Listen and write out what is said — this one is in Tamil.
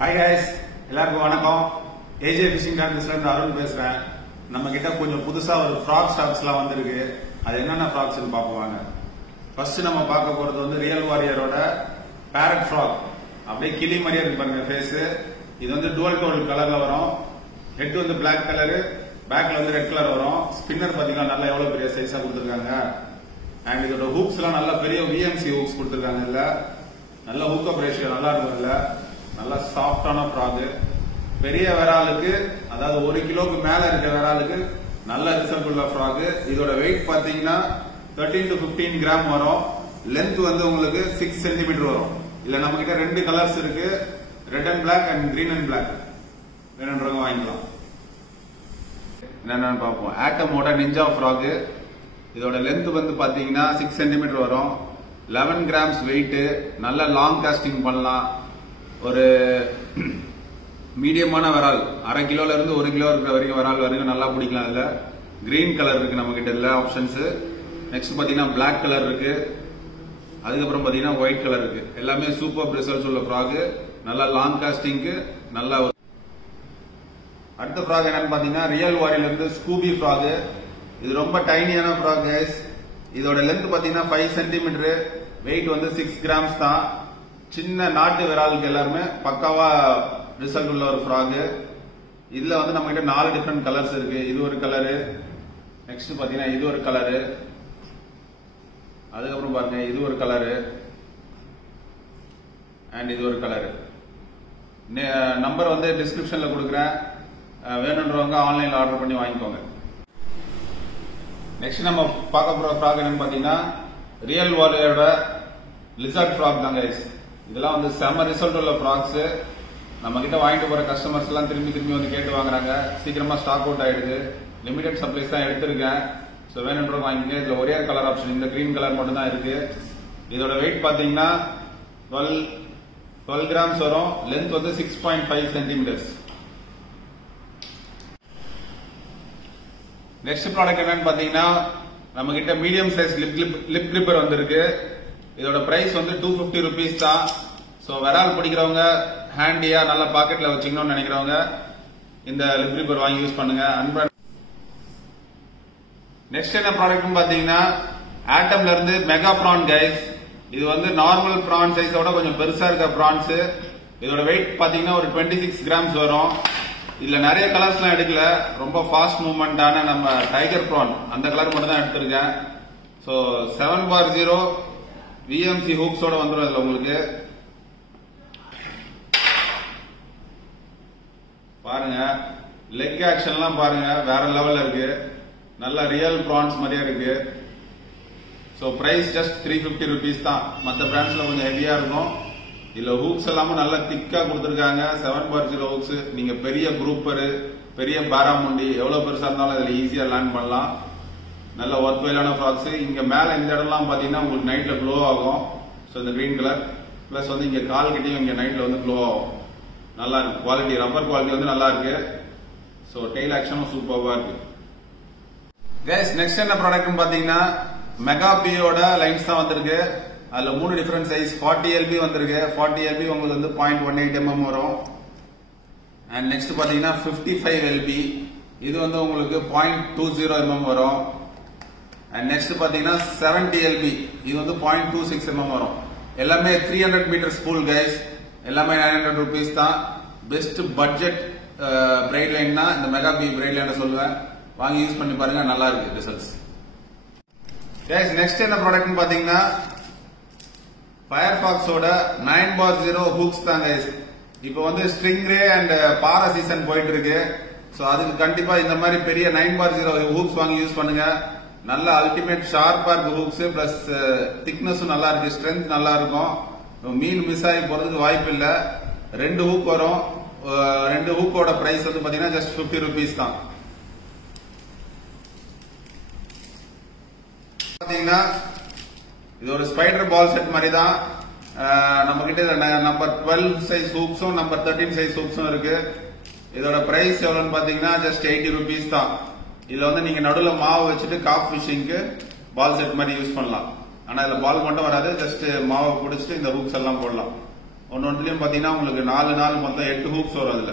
Hi guys, எல்லாருக்கும் வணக்கம். AJ Fishing Camps இருந்து அருண் பேசுறேன். நம்ம கிட்ட கொஞ்சம் புதுசா ஒரு ஃப்ராக் ஸ்டாக்ஸ்லாம் வந்திருக்கு. அது என்னென்ன ஃப்ராக்ஸ்னு பாப்போம். ஃபர்ஸ்ட் நம்ம பார்க்க போறது வந்து ரியல் வாரியரோட பேரட் ஃப்ராக். அப்படியே கிளி மாதிரியே இருக்கு பாருங்க ஃபேஸ். இது வந்து டுவல் டோன் கலர்ல வரும். ஹெட் வந்து Black கலர், பேக்ல வந்து ரெட் கலர் வரும். ஸ்பின்னர் பாத்தீங்கன்னா நல்லா எவ்வளவு பெரிய சைஸா கொடுத்திருக்காங்க. அண்ட் இதோட ஹூக்ஸ் எல்லாம் நல்ல பெரிய VMC ஹூக்ஸ் கொடுத்திருக்காங்க. இல்ல நல்ல ஹூக் அப் ரேஷியோ நல்லா இருக்கும். இல்ல நல்ல சாஃப்டான ஃப்ராக். பெரிய விராலுக்கு, அதாவது 1 கிலோக்கு மேல இருக்க விராலுக்கு நல்ல ரிசல்ட் உள்ள ஃப்ராக். இதோட வெயிட் பாத்தீங்கன்னா 13 to 15 கிராம் வரும். லென்த் வந்து உங்களுக்கு 6 சென்டிமீட்டர் வரும். இல்ல நம்ம கிட்ட 2 கலர்ஸ் இருக்கு, red and black and green and black. வேணுன்றவங்க வாங்கிக்கலாம். என்னன்னு பார்ப்போம். ஆட்டமோட நிஞ்சா ஃப்ராக். இதோட லென்த் வந்து பாத்தீங்கன்னா 6 சென்டிமீட்டர் வரும். 11 கிராம்ஸ் வெயிட். நல்ல லாங் காஸ்டிங் பண்ணலாம். ஒரு மீடியமான விரால், அரை கிலோல இருந்து 1 கிலோ இருக்கிற வரைக்கும் விரால் வரைக்கும் நல்லா பிடிக்கலாம். இதுல கிரீன் கலர் இருக்கு நம்ம கிட்ட இல்ல ஆப்ஷன்ஸ். நெக்ஸ்ட் பாத்தீங்கன்னா பிளாக் கலர் இருக்கு. அதுக்கப்புறம் பாத்தீங்கன்னா ஒயிட் கலர் இருக்கு. எல்லாமே சூப்பர் ரிசல்ட்ஸ் உள்ள ஃப்ராக். நல்லா லாங் காஸ்டிங்க்கு நல்லா. அடுத்த ஃப்ராக் என்னன்னு பாத்தீங்கன்னா ரியல் வாரியில இருந்து ஸ்கூபி ஃப்ராக். இது ரொம்ப டைனியான ஃப்ராக் கைஸ். இதோட லென்த் பாத்தீங்கன்னா 5 சென்டிமீட்டர், வெயிட் வந்து 6 கிராம்ஸ் தான். சின்ன நாட்டு விராலுக்கு எல்லாருமே பக்காவா ரிசல்ட் உள்ள ஒரு ஃப்ராக். இதுல வந்து நம்ம கிட்ட 4 டிஃபரெண்ட் கலர்ஸ் இருக்கு. இது ஒரு கலரு, நெக்ஸ்ட் பாத்தீங்கன்னா இது ஒரு கலரு, அதுக்கப்புறம் பாருங்க இது ஒரு கலரு அண்ட் இது ஒரு கலரு. நம்பர் வந்து டிஸ்கிரிப்ஷன்ல கொடுக்குறேன். வேணுன்றவங்க ஆன்லைன்ல ஆர்டர் பண்ணி வாங்கிக்கோங்க. நெக்ஸ்ட் நம்ம பார்க்க போற ஃப்ராக் என்னன்னு பாத்தீங்கன்னா ரியல் வாரியரோட லிசர்ட் ஃப்ராக் தான் கைஸ். இதெல்லாம் வந்து செம ரிசல்ட் உள்ள ஃப்ராக்ஸ். நம்ம கிட்ட வாங்கிட்டு போற கஸ்டமர்ஸ் எல்லாம் திரும்பி வந்து கேட்டு வாங்குறாங்க. சீக்கிரமா ஸ்டாக் அவுட் ஆயிடுது. லிமிடெட் சப்ளைஸ் தான் எடுத்திருக்கேன். ஸோ வேணுன்றவங்க வாங்கிங்க. இதுல ஒரே கலர் ஆப்ஷன், இந்த கிரீன் கலர் மட்டும் தான் இருக்கு. இதோட வெயிட் பாத்தீங்கன்னா 12 கிராம்ஸ் வரும். லென்த் வந்து 6.5 சென்டிமீட்டர்ஸ். நெக்ஸ்ட் ப்ராடக்ட் என்னன்னு பாத்தீங்கன்னா நம்ம கிட்ட மீடியம் சைஸ் லிப் கிளிப்பர் வந்திருக்கு. இதோட பிரைஸ் வந்து 250 rupees தான். சோ விரால் பிடிக்கிறவங்க ஹேண்டியா நல்ல பாக்கெட்ல வச்சுக்கணும்னு நினைக்கிறவங்க இந்த லிப் கிளிப்பர் வாங்கி யூஸ் பண்ணுங்க. நெக்ஸ்ட் என்ன ப்ராடக்ட் பாத்தீங்கன்னா ஆட்டம்ல இருந்து மெகா பிரான் கைஸ். இது வந்து நார்மல் பிரான் சைஸோட கொஞ்சம் பெருசா இருக்க பிரான்ஸ். இதோட வெயிட் பாத்தீங்கன்னா ஒரு 26 கிராம்ஸ் வரும். இதுல நிறைய கலர்ஸ் எல்லாம் எடுக்கல. ரொம்ப ஃபாஸ்ட் மூவ்மெண்டான நம்ம டைகர் பிரான் அந்த கலர் மட்டும் தான் எடுத்திருக்கேன். சோ 7/0 VMC ஹூக்ஸோட வந்துடும் இதுல உங்களுக்கு. பாருங்க லெக் ஆக்ஷன் எல்லாம் பாருங்க வேற லெவல்ல இருக்கு. நல்ல ரியல் பிரான்ஸ் மாதிரியே இருக்கு. சோ பிரைஸ் ஜஸ்ட் 350 rupees தான். மற்ற பிராண்ட்ஸ்ல கொஞ்சம் ஹெவியா இருக்கும். இதுல ஹூக்ஸ் எல்லாமே நல்லா திக்கா கொடுத்திருக்காங்க. 7/0 ஹூக்ஸ். நீங்க பெரிய குரூப்பரு, பெரிய பாராமுண்டி எவ்வளவு பெருசா இருந்தாலும் இதுல ஈஸியா லேண்ட் பண்ணலாம். நல்ல ஒர்க் வெயிலான ஃப்ராக்ஸ். இங்க மேல இந்த இடம்லாம் பாத்தீங்கன்னா உங்களுக்கு நைட்ல க்ளோ ஆகும். சோ இந்த கிரீன் கலர் பிளஸ் வந்து இங்க கால் கிட்டையும் இங்க நைட்ல வந்து க்ளோ ஆகும். நல்லா இருக்கு. குவாலிட்டி, ரப்பர் குவாலிட்டி வந்து நல்லா இருக்கு. சோ டெய்ல் ஆக்ஷனும் சூப்பர்வா இருக்கு. கைஸ் நெக்ஸ்ட் என்ன ப்ராடக்ட் பாத்தீங்கன்னா மெகா பியோட லைன்ஸ் தான் வந்திருக்கு. அதுல 3 டிஃபரெண்ட் சைஸ். 40 LB வந்திருக்கு. 40 LB உங்களுக்கு வந்து 0.18 mm வரும். அண்ட் நெக்ஸ்ட் பாத்தீங்கன்னா 55 LB. இது வந்து உங்களுக்கு 0.20 mm வரும். அண்ட் நெக்ஸ்ட் பாத்தீங்கன்னா 70 LB. இது வந்து 0.26 mm வரும். எல்லாமே 300 மீட்டர் ஸ்பூல் கைஸ். எல்லாமே 900 rupees தான். பெஸ்ட் பட்ஜெட் பிரைட் லைன்னா இந்த மெகா பி பிரைட் லைன் சொல்லுவேன். வாங்கி யூஸ் பண்ணி பாருங்க, நல்லா இருக்கு ரிசல்ட்ஸ். கைஸ் நெக்ஸ்ட் என்ன ப்ராடக்ட்னு பாத்தீங்கன்னா ஃபயர்பாக்ஸோட 9/0 ஹூக்ஸ் தான் கைஸ். இப்போ வந்து ஸ்ட்ரிங் ரே அண்ட் பாரா சீசன் போயிட்டு இருக்கு. சோ அதுக்கு கண்டிப்பா இந்த மாதிரி பெரிய 9/0 ஹூக்ஸ் வாங்கி யூஸ் பண்ணுங்க. நல்ல அல்டிமேட் ஷார்ப்பா இருக்கு ஹூக்ஸ். பிளஸ் திக்னஸும் நல்லா இருக்கு, ஸ்ட்ரென்த் நல்லா இருக்கும். மீன் மிஸ் ஆகி போறதுக்கு வாய்ப்பு இல்ல. 2 ஹூக் வரும். 2 ஹூக்கோட பிரைஸ் வந்து பாத்தீங்கன்னா ஜஸ்ட் 50 rupees தான். பாத்தீங்கன்னா இது ஒரு ஸ்பைடர் பால் செட் மாதிரி தான். நம்ம கிட்ட நம்பர் 12 சைஸ் ஹூக்ஸும் நம்பர் 13 சைஸ் ஹூக்ஸும் இருக்கு. இதோட பிரைஸ் எவ்வளவுன்னு பாத்தீங்கன்னா ஜஸ்ட் 80 rupees தான். இதுல வந்து நீங்க நடுவுல மாவு வச்சுட்டு காப் ஃபிஷிங்க்கு பால் செட் மாதிரி யூஸ் பண்ணலாம். ஆனா இதுல பால் மட்டும் வராது. ஜஸ்ட் மாவை பிடிச்சிட்டு இந்த ஹூக்ஸ் எல்லாம் போடலாம். ஒன்னொன்னுலயும் பாத்தீங்கன்னா உங்களுக்கு 4 மொத்தம் 8 ஹூக்ஸ் வரும் அதுல.